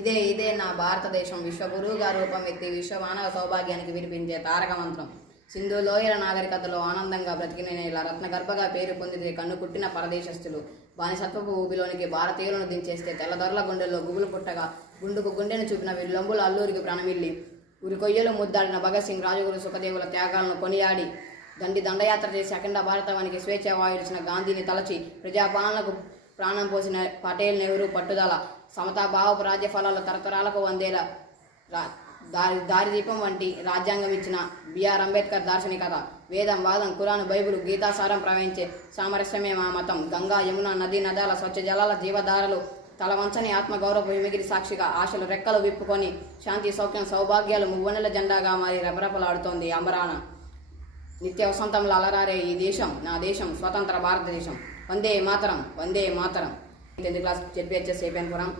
ఇదే నా భారతదేశం విశ్వగురువుగా రూపం ఎత్తి విశ్వ మానవ సౌభాగ్యానికి వినిపించే తారక మంత్రం. సింధు లోయల నాగరికతలో ఆనందంగా బ్రతికిన ఇలా రత్నగర్భగా పేరు పొందితే కన్ను కుట్టిన పరదేశస్థులు బానిసత్వపు ఊబిలోనికి భారతీయులను దించేస్తే తెల్లదొరల గుండెల్లో గుబులు పుట్టగా గుండుకు గుండెను చూపిన విల్లంబుల అల్లూరికి ప్రాణమిల్లి ఉరికొయ్యలు ముద్దాడిన భగత్ సింగ్, రాజగురు సుఖదేవుల త్యాగాలను కొనియాడి దండయాత్ర చేసి అఖండ భారతానికి స్వేచ్ఛ వాయుడిచిన గాంధీని తలచి ప్రజాపాలనకు ప్రాణం పోసిన పటేల్, నెహ్రూ పట్టుదల, సమతాభావపు రాజ్య ఫలాలు తరతరాలకు వందేలా దారిదీపం వంటి రాజ్యాంగం ఇచ్చిన బిఆర్ అంబేద్కర్ దార్శనికత, వేదం, వాదం, ఖురాన్, బైబుల్, గీతాసారం ప్రవహించే సామరస్యమే మా మతం. గంగా, యమున, నదీ నదాల స్వచ్ఛ జలాల జీవధారలు తలవంచని ఆత్మగౌరవ విమిగిరి సాక్షిగా ఆశలు రెక్కలు విప్పుకొని శాంతి, సౌఖ్యం, సౌభాగ్యాలు మువ్వనెల జెండాగా మారి రెపరెపలాడుతోంది అంబరాన. నిత్య వసంతంలో అలరారే ఈ దేశం నా దేశం, స్వతంత్ర భారతదేశం. Vande Mataram, Vande Mataram. 10th class ZPHS ఏపీఎన్పురం.